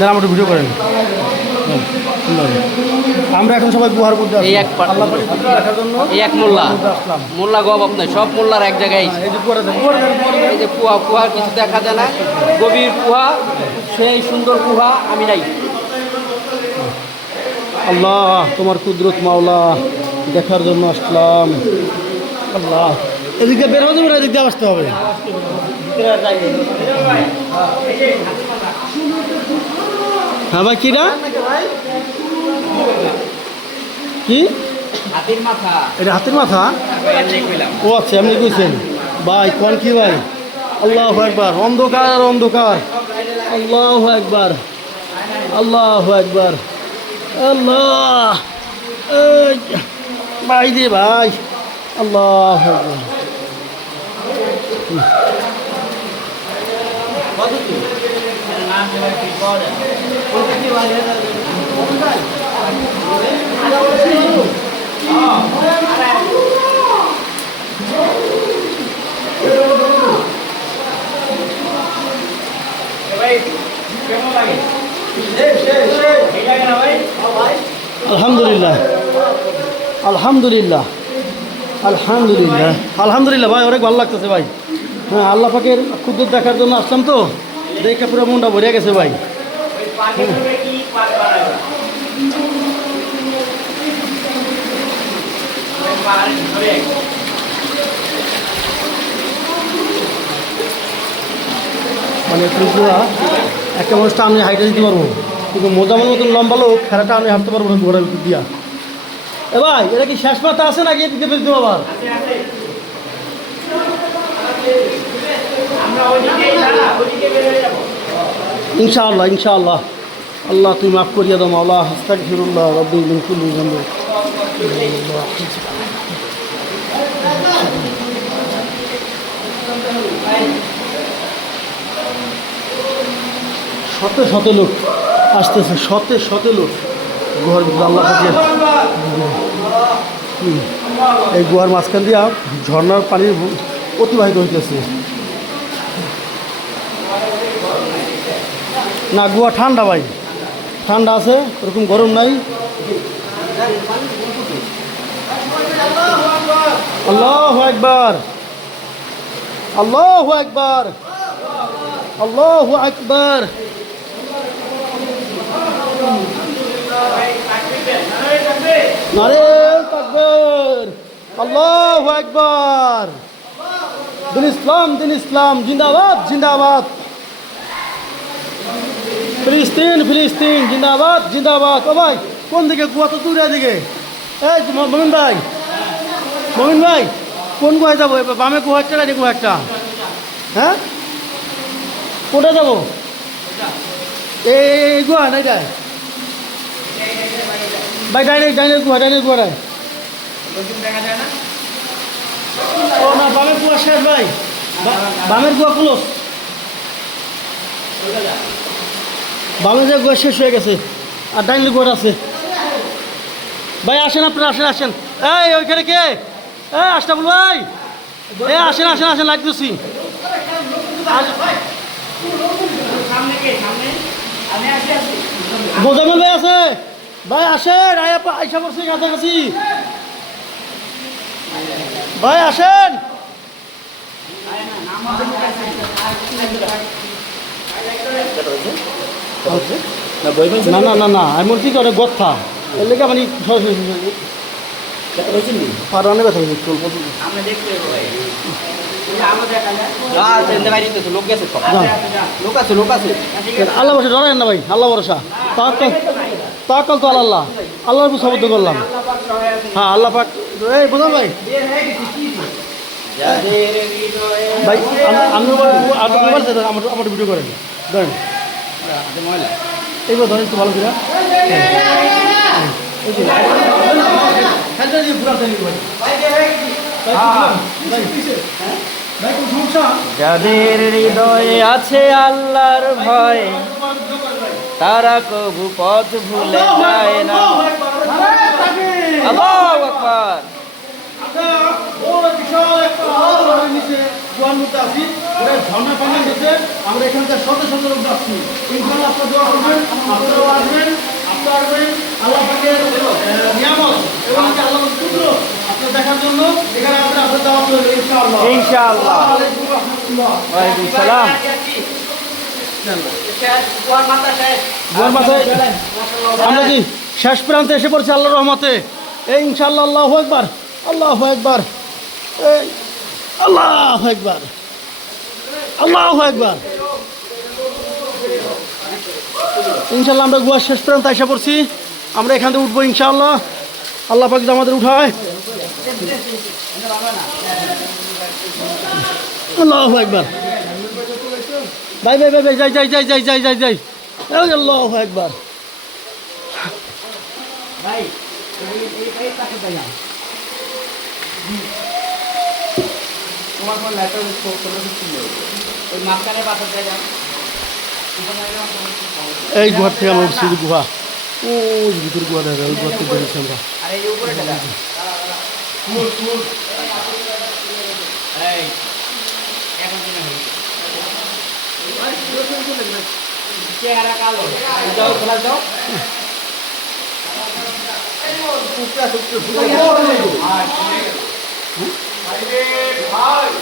দেন আমার ভিডিও করেন। আমরা এখন সবাই গুহার মধ্যে এই এক জন্য এই এক মোল্লা। মোল্লা গব আপনার সব মোল্লার এক জায়গায় হ্যাঁ, এই যে কুয়া কুয়ার কিছু দেখা যায় না। গভীর কুয়া সেই সুন্দর কুহা আমি নাই। আল্লাহ তোমার কুদরত মাওলা দেখার জন্য আসলাম। আল্লাহ এদিক বের হতে পারে এদিক দিয়ে আসতে হবে। হ্যাঁ কি কিরা কি? হাতির মাথা। এটা হাতের মাথা? ও আচ্ছা আপনি কইছেন। ভাই কোন কি ভাই? আল্লাহ একবার অন্ধকার অন্ধকার। আল্লাহ একবার আল্লাহ একবার আল্লাহ! ভাই রে ভাই আল্লাহ একবার আলহামদুলিল্লাহ। আলহামদুলিল্লাহ। আলহামদুলিল্লাহ। আলহামদুলিল্লাহ ভাই, অনেক ভালো লাগতেছে ভাই। হ্যাঁ আল্লাহ পাকের কুদরত দেখার জন্য আসলাম তো। দেখে পুরো মনটা ভরে গেছে ভাই। মানে পুরো একটা মানুষটা আমি হাইটে দিতে পারব। কিন্তু মজা মোজামের মতন লম্বা লোক, খেলাটা আমি হাঁটতে পারব না ভিতর দিয়া। এ ভাই, এটা কি শেষ পাতা আছে নাকি? দিতে পেরেছি আবার। ইনশাআল্লাহ ইনশাআল্লাহ। আল্লাহ, তুমি মাফ করিয়া দাও, মাওলা। হাস্তাক ফিরুল্লাহ রব্বি মিন কুল্লি শত শত লোক আসতেছে, শতে শত লোক। গুহার আল্লাহ পাকের এই গুহার মাঝখান দিয়া ঝর্ণার পানি অতিবাহিত হইতেছে। না গুহা ঠান্ডা ভাই। ঠান্ডা আছে, ওরকম গরম নাই। আল্লাহ একবার আল্লাহ একবার আল্লাহ একবার নারে তাকবীর। আল্লাহু আকবার। দিন ইসলাম দিন ইসলাম, জিন্দাবাদ জিন্দাবাদ। ফিলিস্তিন ফিলিস্তিন, জিন্দাবাদ জিন্দাবাদ। ও ভাই, কোন দিকে কুয়া তো দূরে দিকে। এই মমিন ভাই মমিন ভাই, কোন গুহায় যাব? বামে গুহা একটা ডাইনে গুহা একটা? হ্যাঁ? কোনটা যাব? এই গুহা, নাই যায় ভাই, ডাইনে ডাইনে গুহা, ডাইনে গুহাটায় ও না বামের গুহা শেষ, ভাই। বামের গুহা ক্লোজ বামের যে গুহা শেষ হয়ে গেছে, আর ডাইনের গুহাটা আছে। ভাই, আসেন আপনারা, আসেন আসেন। এই, ওইখানে কে? এই, আশরাফুল ভাই। এ আসেন আসেন আসেন লাগতেছি মোজামেল ভাই আছে? ভাই, আসেন আইসা পড়ছি কাছাকাছি ভাই, আসেন। না না না না আমি বলছি তো গথা এর লেগে মানে পারানে ব্যথা হয়েছে চল লোক গেছে সব যান। লোক আছে লোক আছে আল্লাহ বসে ডরায়েন না ভাই আল্লাহ ভরসা তাকাল তো আল্লাহ আল্লাহর শপথ করলাম হ্যাঁ আল্লাহ পাক এই বোঝান ভাই ভাই আমার আমার ভিডিও করেন ধরেন এইবার ধরেন একটু ভালো করে? যাদের হৃদয়ে আছে আল্লাহর ভয় তারা কবু পথ ভুলে যায় না। আল্লাহু আমরা বড় বিশাল একটা পাহাড়ের নিচে কুয়ার মধ্যে আছি ওটা ঝর্ণা পানি গেছে আমরা এখানকার শত শত লোক যাচ্ছি। ইনশাল্লাহ আপনার দোয়া করবেন আপনারাও আসবেন আপনারা আসবেন। আল্লাহ পাকের নিয়ামত এবং কি আল্লাহ পুত্র আপনার দেখার জন্য এখানে আপনার আপনার দাওয়াত রইল ইনশাআল্লাহ। ইনশাআল্লাহ। আসসালামু আলাইকুম ওয়া রাহমাতুল্লাহ। ওয়ালাইকুম সালাম। আমরা কি শেষ প্রান্তে এসে পড়ছি আল্লাহ রহমতে? এই ইনশাআল্লাহ আল্লাহ একবার আল্লাহ একবার এই আল্লাহু একবার আল্লাহু একবার ইনশাআল্লাহ আমরা গোয়ার শেষ প্রান্তে এসে পড়ছি। আমরা এখান থেকে উঠবো ইনশাআল্লাহ। আল্লাহ পাক আমাদের উঠায়। আল্লাহু একবার ভাই ভাই ভাই ভাই, যাই যাই যাই যাই যাই যাই যাই। আল্লাহু একবার তোমার কোন এই গুহার থেকে আমরা উঠছি গুহা। ও ভিতর গুহা দেখা ওই গুহার থেকে বেরিয়েছি আমরা। ভাই।